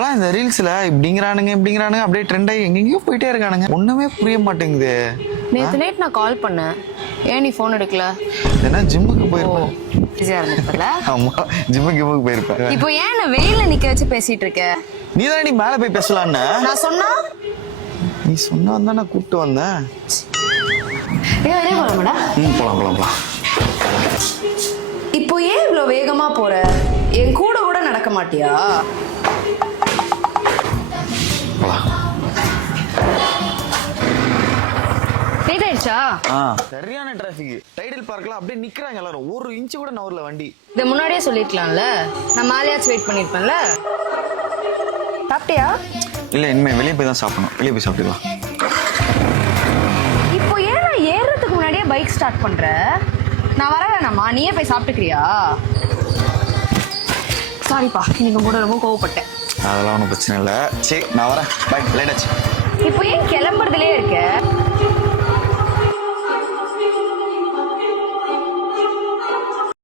இப்பெல்லாம் இந்த ரீல்ஸ்ல இப்படிங்கிறானுங்க அப்படியே ட்ரெண்ட் ஆகி எங்கெங்கயோ போயிட்டே இருக்கானுங்க. ஒண்ணுமே புரிய மாட்டேங்குது. நேத்து நைட் நான் கால் பண்ணேன், ஏன் நீ போன் எடுக்கல? ஏன்னா ஜிம்முக்கு போயிருப்பேன். பிஸியா இருந்திருப்பல. ஆமா, ஜிம்முக்கு போயிருப்பேன். இப்போ ஏன் நான் வெயில நிக்க வச்சு பேசிட்டு இருக்க? நீ தானே மேல போய் பேசலான்னு நான் சொன்னா நீ சொன்னா நான் கூப்பிட்டு வந்தேன். ஏன் வெளியே போலாமாடா? போலாம். இப்போ ஏன் இவ்வளோ வேகமா போற? என் கூட கூட நடக்க மாட்டியா? லேட் ஆயிடுச்சா? சரியான டிராபிக். டைடல் பார்க்ல அப்படியே நிக்கிறாங்க எல்லாரும். ஒரு இன்ச் கூட நவர்ல வண்டி. இதை முன்னாடியே சொல்லிருக்கலாம்ல, நான் மாலையாச்சும் வெயிட் பண்ணிருப்பேன்ல. சாப்பிட்டியா? இல்ல, இனிமே வெளியே போய் தான் சாப்பிடணும். வெளியே போய் சாப்பிட்டுக்கலாம். இப்போ ஏன் நான் ஏறுறதுக்கு முன்னாடியே பைக் ஸ்டார்ட் பண்ற? நான் வர வேணாமா? நீயே போய் சாப்பிட்டுக்கிறியா? சாரிப்பா, இன்னைக்கு கூட ரொம்ப கோவப்பட்டேன். அதெல்லாம் ஒன்றும் பிரச்சனை இல்லை. சரி, நான் வரேன். பை. லேட் ஆச்சு. இப்போ ஏன் கிளம்புறதுலயே இருக்க?